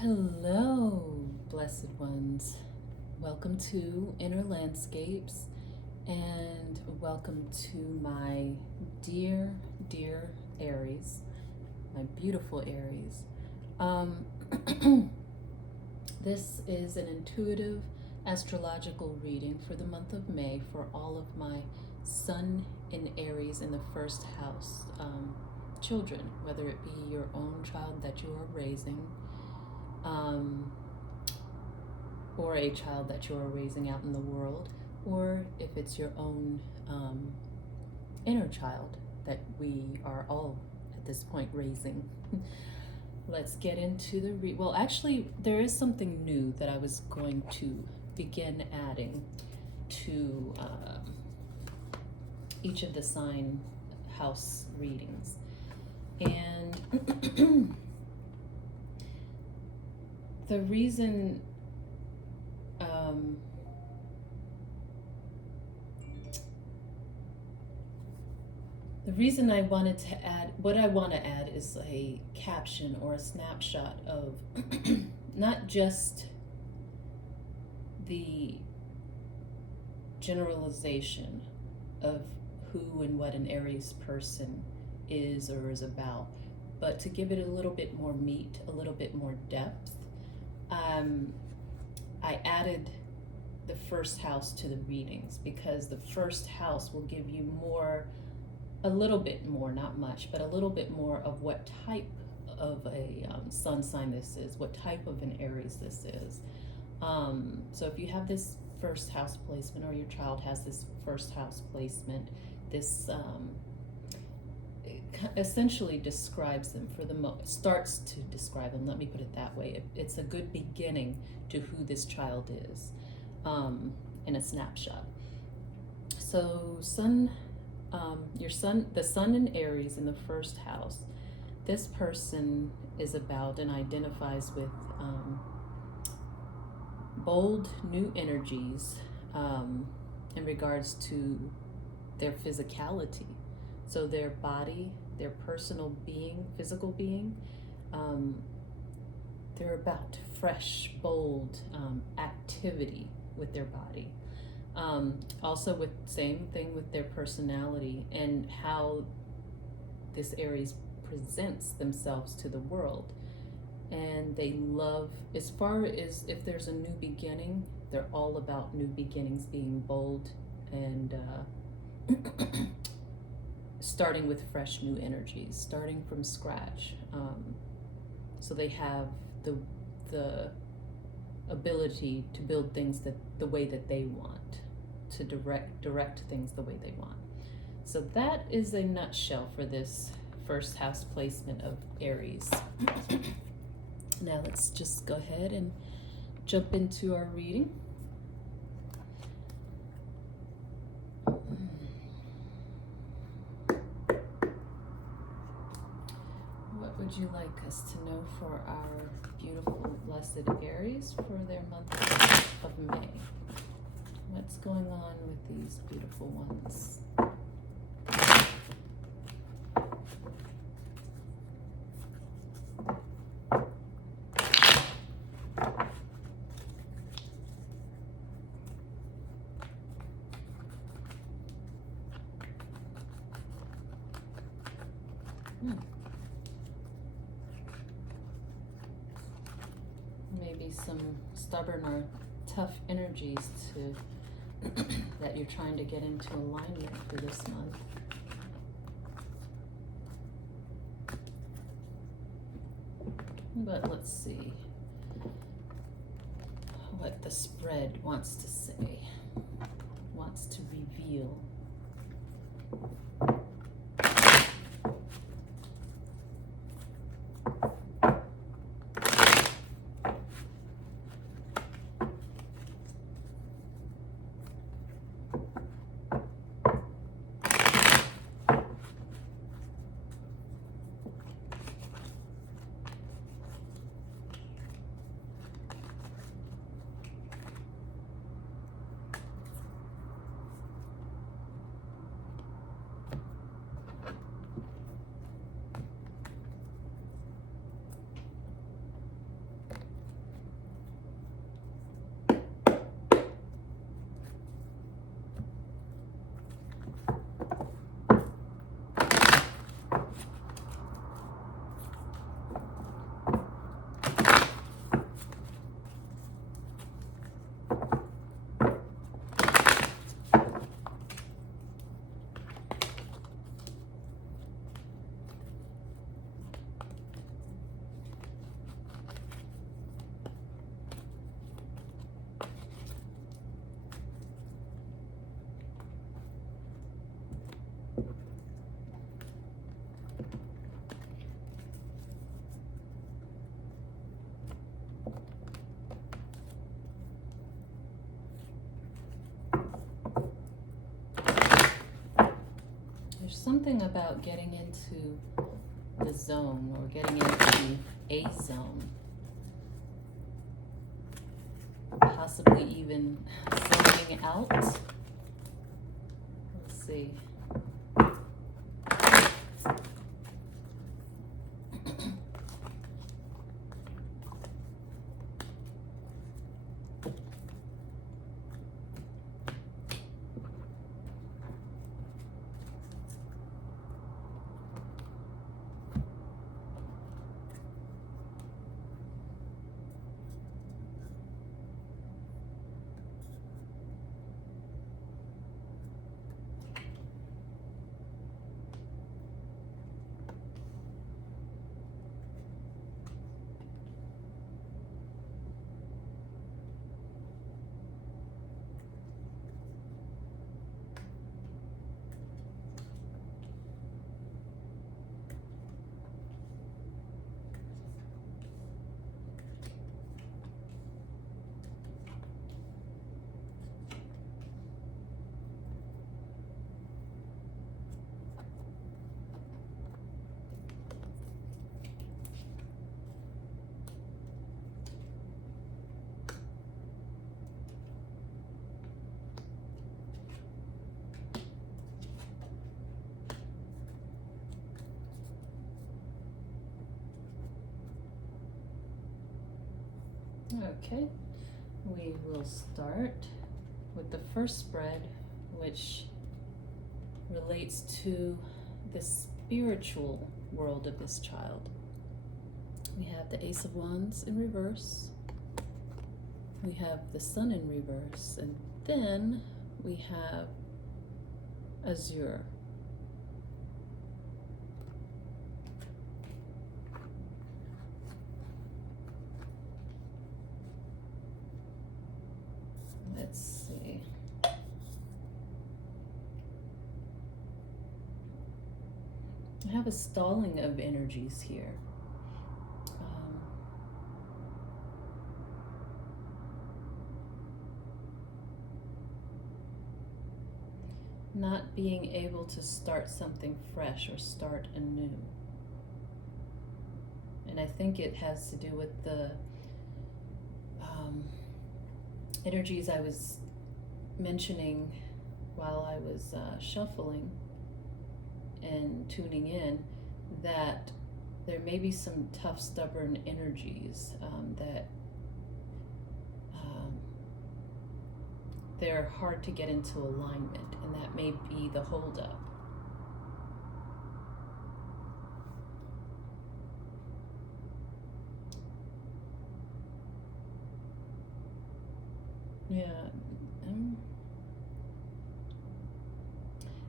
Hello, blessed ones. Welcome to Inner Landscapes and welcome to my dear, dear Aries, my beautiful Aries. This is an intuitive astrological reading for the month of May for all of my Sun in Aries in the first house children, whether it be your own child that you are raising, or a child that you are raising out in the world, or if it's your own inner child that we are all at this point raising. Let's get into the well, actually, there is something new that I was going to begin adding to each of the sign house readings. And the reason I wanted to add, what I want to add is a caption or a snapshot of not just the generalization of who and what an Aries person is or is about, but to give it a little bit more meat, a little bit more depth. I added the first house to the readings because the first house will give you more, a little bit more, not much, but a little bit more of what type of a sun sign this is, what type of an Aries this is. So if you have this first house placement, or your child has this first house placement, this essentially describes them for the starts to describe them, let me put it that way. It's a good beginning to who this child is in a snapshot. So the sun in Aries in the first house, this person is about and identifies with bold new energies in regards to their physicality. So their body, their personal being, physical being, they're about fresh, bold activity with their body. Also with same thing with their personality and how this Aries presents themselves to the world. And they love, as far as if there's a new beginning, they're all about new beginnings, being bold and starting with fresh new energies, starting from scratch. So they have the ability to build things that the way that they want, to direct things the way they want. So that is a nutshell for this first house placement of Aries. Now let's just go ahead and jump into our reading. What would you like us to know for our beautiful, blessed Aries for their month of May? What's going on with these beautiful ones? Maybe some stubborn or tough energies to that you're trying to get into alignment for this month. But let's see what the spread wants to say, wants to reveal. something about getting into the zone or getting into a zone. Possibly even zoning out. Let's see. Okay, we will start with the first spread, which relates to the spiritual world of this child. We have the Ace of Wands in reverse, we have the Sun in reverse, and then we have Azure. Let's see. I have a stalling of energies here. Not being able to start something fresh or start anew. And I think it has to do with the energies I was mentioning while I was shuffling and tuning in, that there may be some tough, stubborn energies that they're hard to get into alignment, and that may be the holdup. Yeah,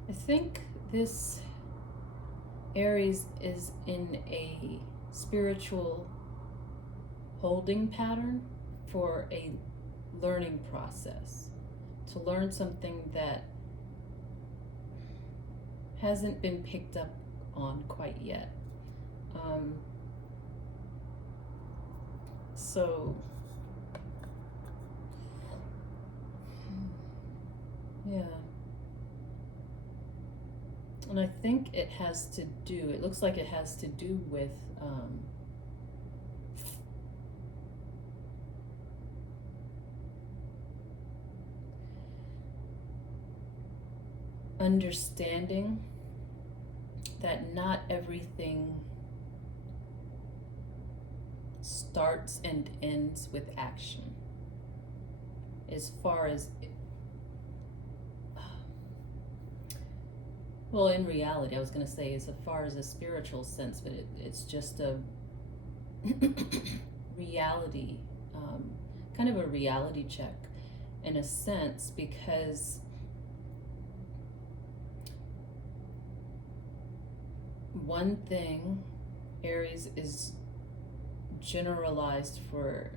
I think this Aries is in a spiritual holding pattern for a learning process, to learn something that hasn't been picked up on quite yet. Yeah. And I think it has to do, it looks like it has to do with understanding that not everything starts and ends with action. As far as, well, in reality, I was going to say as far as a spiritual sense, but it's just a reality, kind of a reality check in a sense, because one thing Aries is generalized for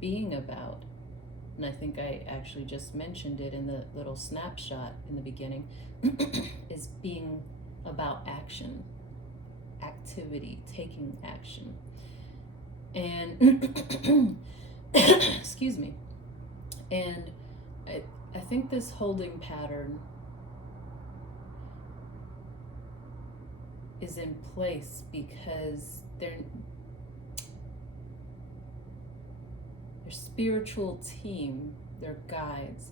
being about, and I think I actually just mentioned it in the little snapshot in the beginning, is being about action, activity, taking action. And excuse me. And I think this holding pattern is in place because their spiritual team, their guides,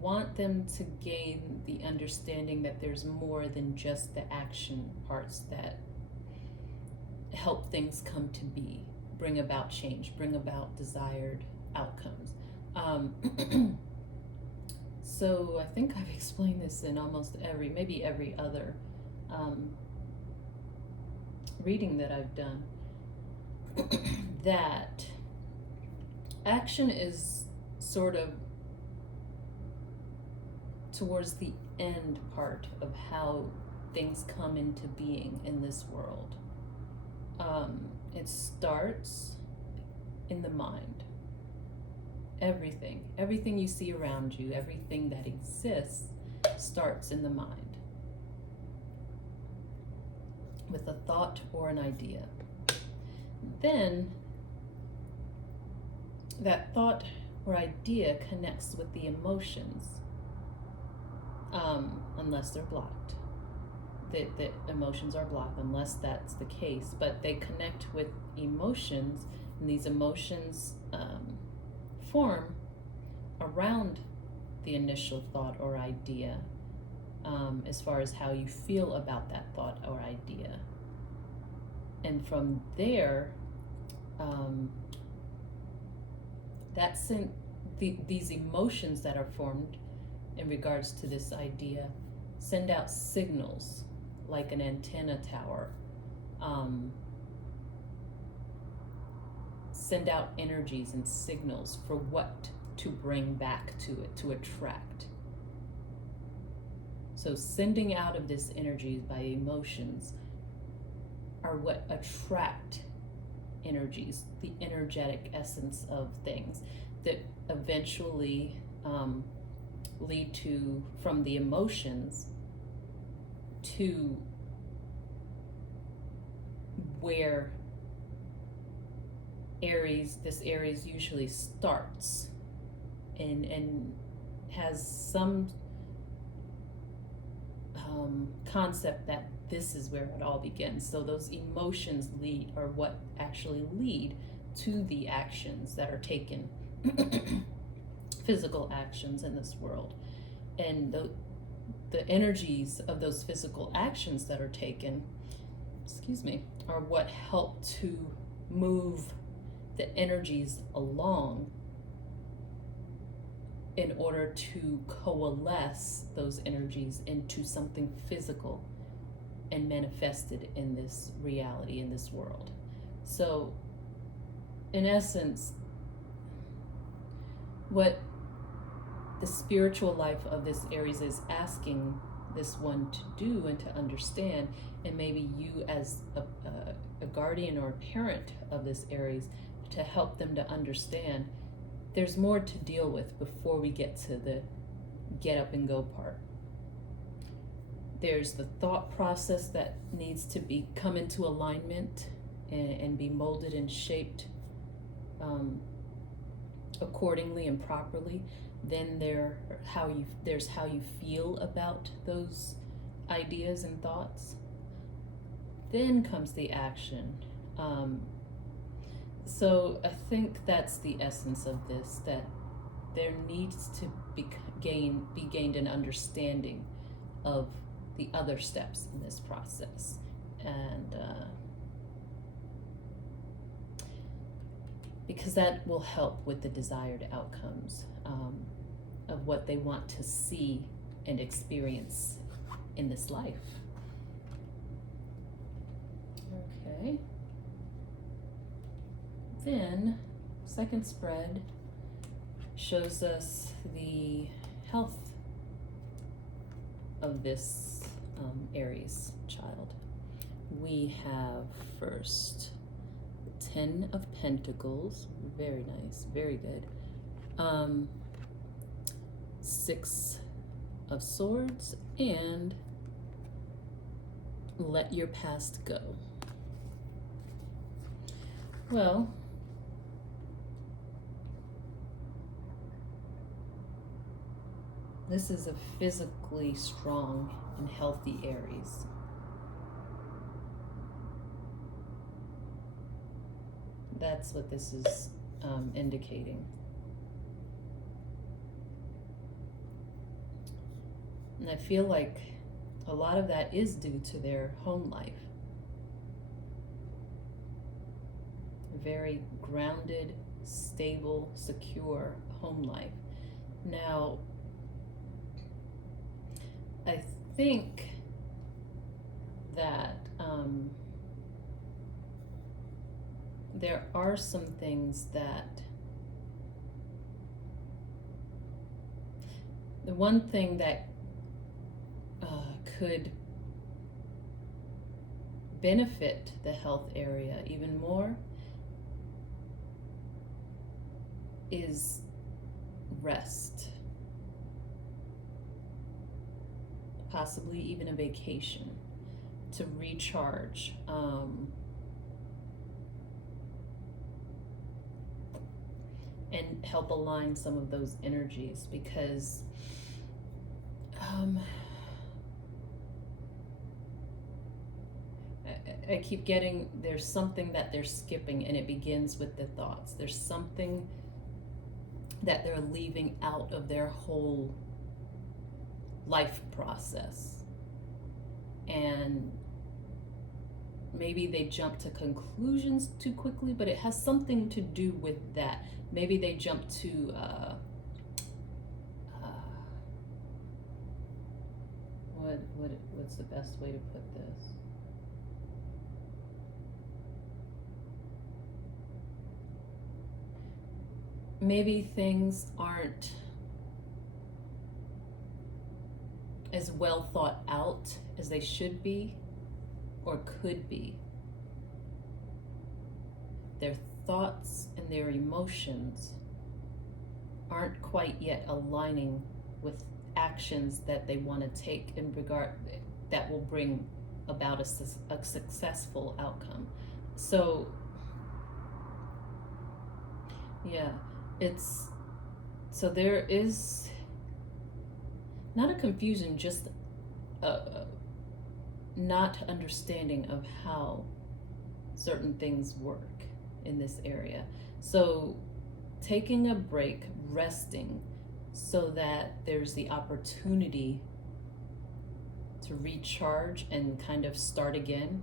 want them to gain the understanding that there's more than just the action parts that help things come to be, bring about change, bring about desired outcomes. So I think I've explained this in almost maybe every other reading that I've done, that action is sort of towards the end part of how things come into being in this world. It starts in the mind. Everything you see around you, everything that exists starts in the mind with a thought or an idea. Then that thought or idea connects with the emotions, unless they're blocked. The emotions are blocked unless that's the case, but they connect with emotions, and these emotions form around the initial thought or idea, as far as how you feel about that thought or idea. And from there, these emotions that are formed in regards to this idea send out signals like an antenna tower, send out energies and signals for what to bring back to it, to attract. So sending out of this energy by emotions are what attract energies, the energetic essence of things that eventually lead to, from the emotions to where this Aries usually starts and has some concept that this is where it all begins. So those emotions are what actually lead to the actions that are taken, physical actions in this world. And the energies of those physical actions that are taken, are what help to move the energies along in order to coalesce those energies into something physical and manifested in this reality, in this world. So, in essence, what the spiritual life of this Aries is asking this one to do and to understand, and maybe you as a guardian or a parent of this Aries, to help them to understand there's more to deal with before we get to the get up and go part. There's the thought process that needs to come into alignment and be molded and shaped accordingly and properly. Then there's how you feel about those ideas and thoughts. Then comes the action. So I think that's the essence of this, that there needs to be gained an understanding of the other steps in this process. And because that will help with the desired outcomes of what they want to see and experience in this life. Okay. Then, second spread shows us the health of this Aries child. We have first 10 of Pentacles, very nice, very good. 6 of Swords, and let your past go. Well, this is a physically strong and healthy Aries. That's what this is indicating. And I feel like a lot of that is due to their home life. Very grounded, stable, secure home life. Now, I think that there are some things that the one thing that could benefit the health area even more is rest, possibly even a vacation to recharge. And help align some of those energies, because I keep getting there's something that they're skipping, and it begins with the thoughts. There's something that they're leaving out of their whole life process. And maybe they jump to conclusions too quickly, but it has something to do with that. Maybe they jump to what's the best way to put this? Maybe things aren't as well thought out as they should be or could be. Their thoughts and their emotions aren't quite yet aligning with actions that they want to take in regard that will bring about a successful outcome. So yeah, so there is not a confusion, just a not understanding of how certain things work in this area. So taking a break, resting, so that there's the opportunity to recharge and kind of start again,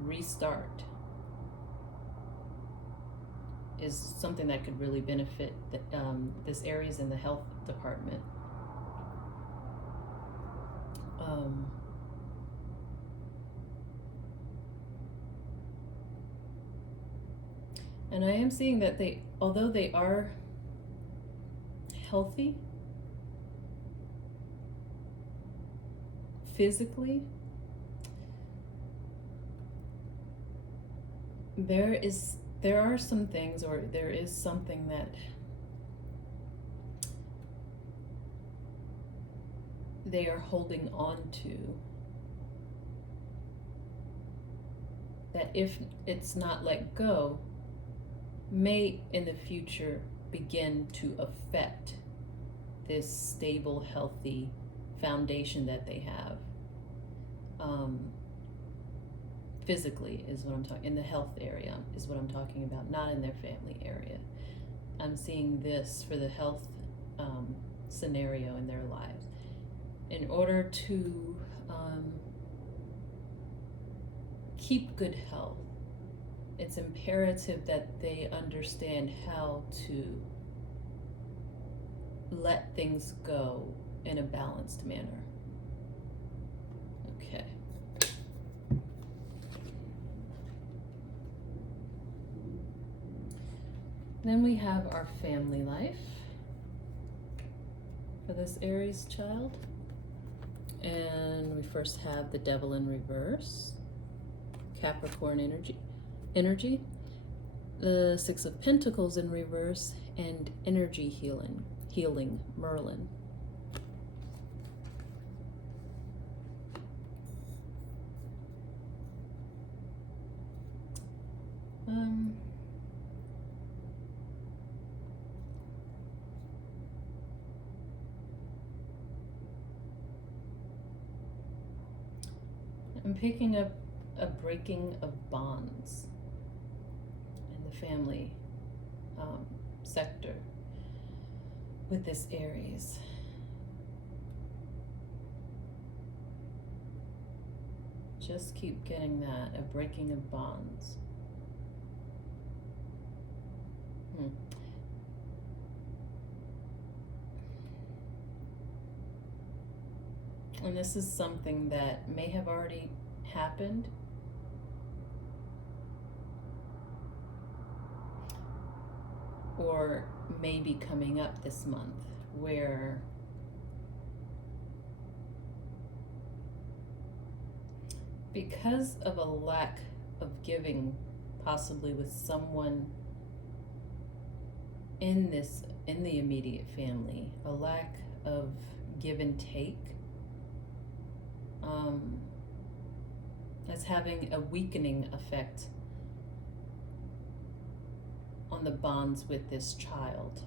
restart, is something that could really benefit this Aries in the health department. And I am seeing that although they are healthy physically, there are some things, or there is something that they are holding on to, that if it's not let go, may in the future begin to affect this stable, healthy foundation that they have. Physically is what I'm talking, in the health area is what I'm talking about, not in their family area. I'm seeing this for the health scenario in their lives. In order to keep good health, it's imperative that they understand how to let things go in a balanced manner. Okay. Then we have our family life for this Aries child. And we first have the Devil in reverse, Capricorn energy, the Six of Pentacles in reverse, and energy healing, Merlin. I'm picking up a breaking of bonds. family sector with this Aries. Just keep getting that, a breaking of bonds. And this is something that may have already happened, or may be coming up this month, where because of a lack of giving, possibly with someone in the immediate family, a lack of give and take, that's having a weakening effect on the bonds with this child.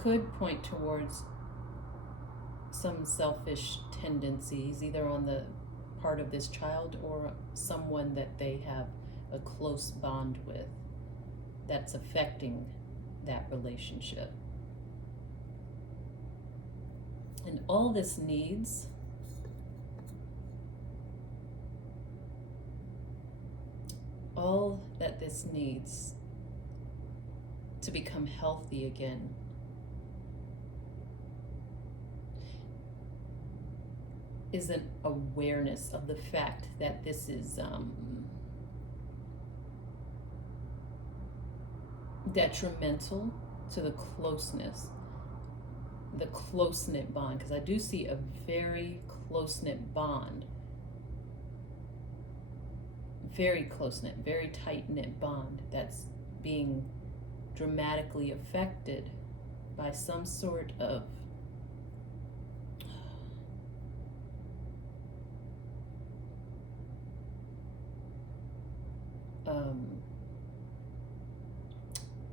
Could point towards some selfish tendencies, either on the part of this child or someone that they have a close bond with, that's affecting that relationship. And all this needs to become healthy again is an awareness of the fact that this is detrimental to the closeness, the close-knit bond, because I do see a very close-knit bond, very close-knit, very tight-knit bond that's being dramatically affected by some sort of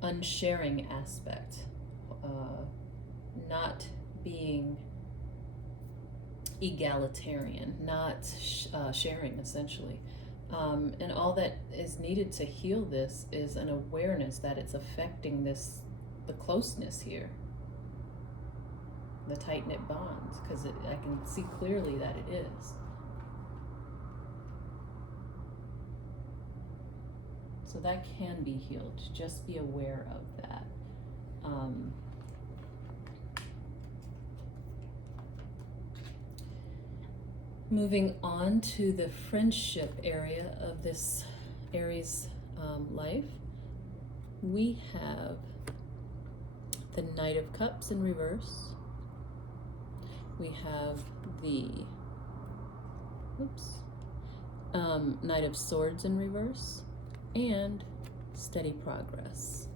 unsharing aspect, not being egalitarian, not sharing, essentially. And all that is needed to heal this is an awareness that it's affecting the closeness here, the tight-knit bonds, because I can see clearly that it is. So that can be healed. Just be aware of that. Moving on to the friendship area of this Aries life, we have the Knight of Cups in reverse. We have the Knight of Swords in reverse, and steady progress.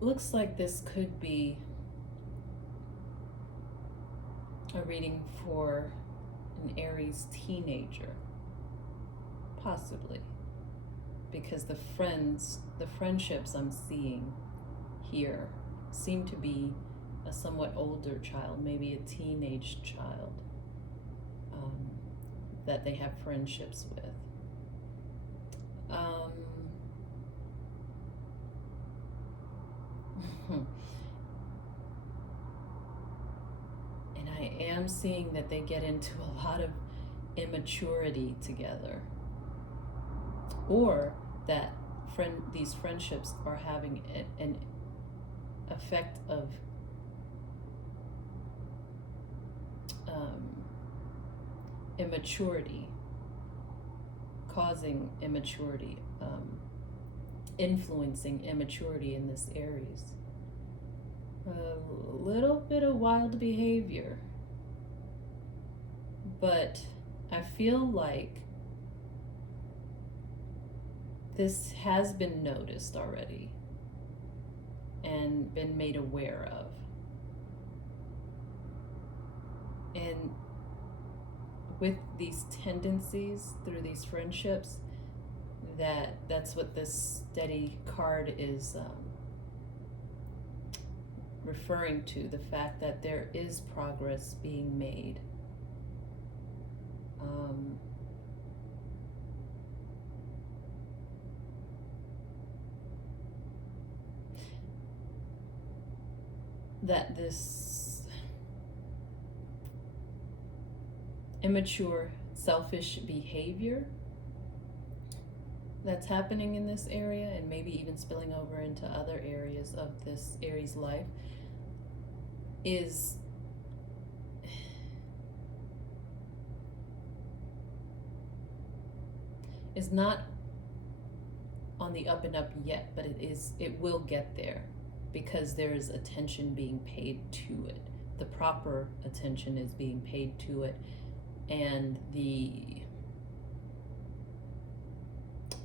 Looks like this could be a reading for an Aries teenager, possibly, because the friendships I'm seeing here seem to be a somewhat older child, maybe a teenage child, that they have friendships with. And I am seeing that they get into a lot of immaturity together, or that these friendships are having an effect of immaturity, causing immaturity, influencing immaturity in this Aries. A little bit of wild behavior, but I feel like this has been noticed already and been made aware of. And with these tendencies through these friendships, that's what this steady card is referring to, the fact that there is progress being made. That this immature, selfish behavior that's happening in this area, and maybe even spilling over into other areas of this Aries life, is not on the up and up yet, but it will get there, because there is attention being paid to it. The proper attention is being paid to it, and the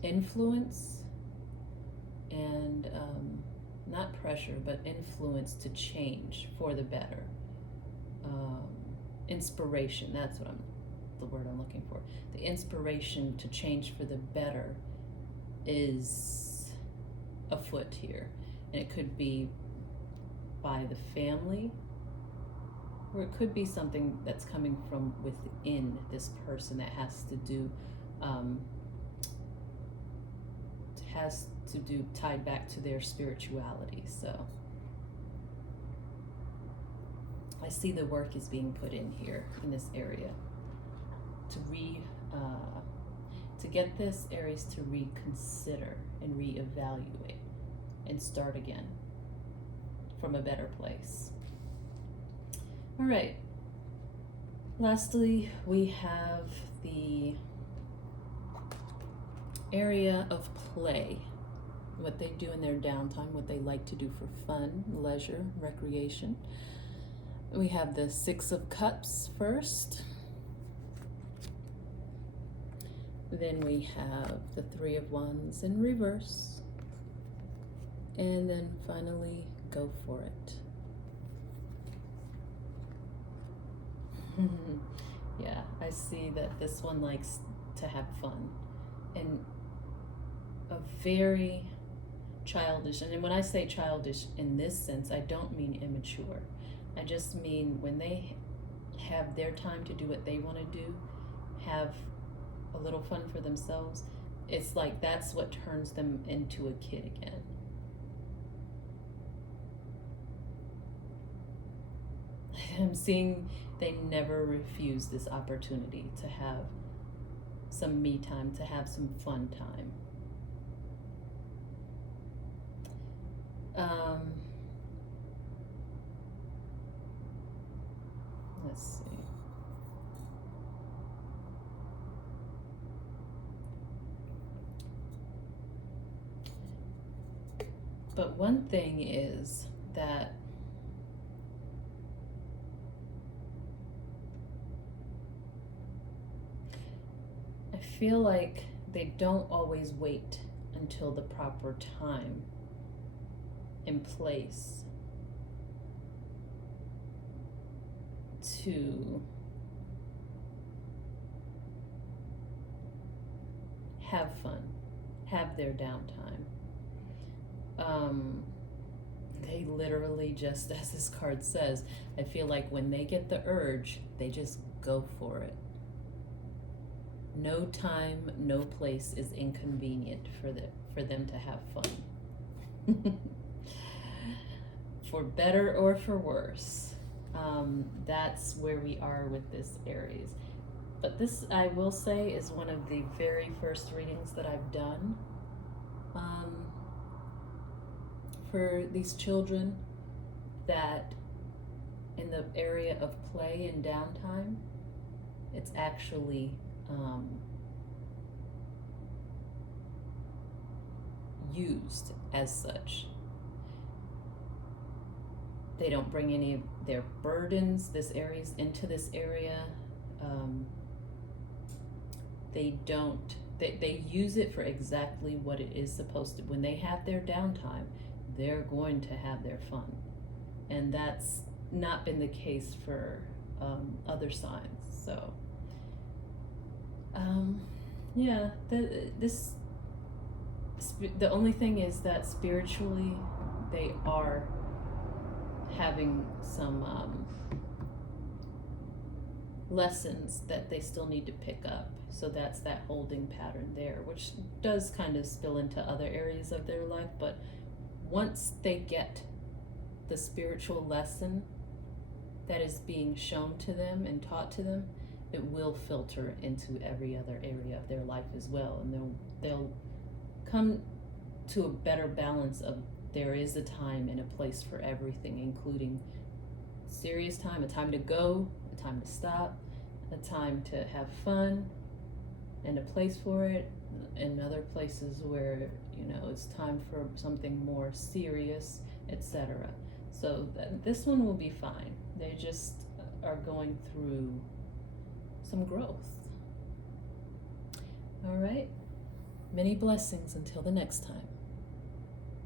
influence and not pressure, but influence to change for the better. Inspiration, that's the word I'm looking for. The inspiration to change for the better is afoot here. And it could be by the family, or it could be something that's coming from within this person that has to do tied back to their spirituality. So I see the work is being put in here in this area to get this Aries to reconsider and reevaluate and start again from a better place. All right. Lastly, we have the area of play, what they do in their downtime, what they like to do for fun, leisure, recreation. We have the Six of Cups first. Then we have the Three of Wands in reverse. And then finally, go for it. Yeah, I see that this one likes to have fun. And a very childish, and when I say childish in this sense, I don't mean immature. I just mean when they have their time to do what they want to do, have a little fun for themselves, it's like that's what turns them into a kid again. I'm seeing they never refuse this opportunity to have some me time, to have some fun time. Let's see. But one thing is that I feel like they don't always wait until the proper time and place to have fun, have their downtime. They literally, just as this card says, I feel like when they get the urge, they just go for it. No time, no place is inconvenient for them to have fun. For better or for worse. That's where we are with this Aries. But this, I will say, is one of the very first readings that I've done for these children that in the area of play and downtime, it's actually used as such. They don't bring any of their burdens, this Aries, into this area. They use it for exactly what it is supposed to. When they have their downtime, they're going to have their fun. And that's not been the case for other signs. So Yeah, the only thing is that spiritually they are having some lessons that they still need to pick up. So that's that holding pattern there, which does kind of spill into other areas of their life. But once they get the spiritual lesson that is being shown to them and taught to them, it will filter into every other area of their life as well, and they'll come to a better balance of there is a time and a place for everything, including serious time, a time to go, a time to stop, a time to have fun, and a place for it, and other places where it's time for something more serious, etc. So this one will be fine. They just are going through some growth. All right. Many blessings until the next time.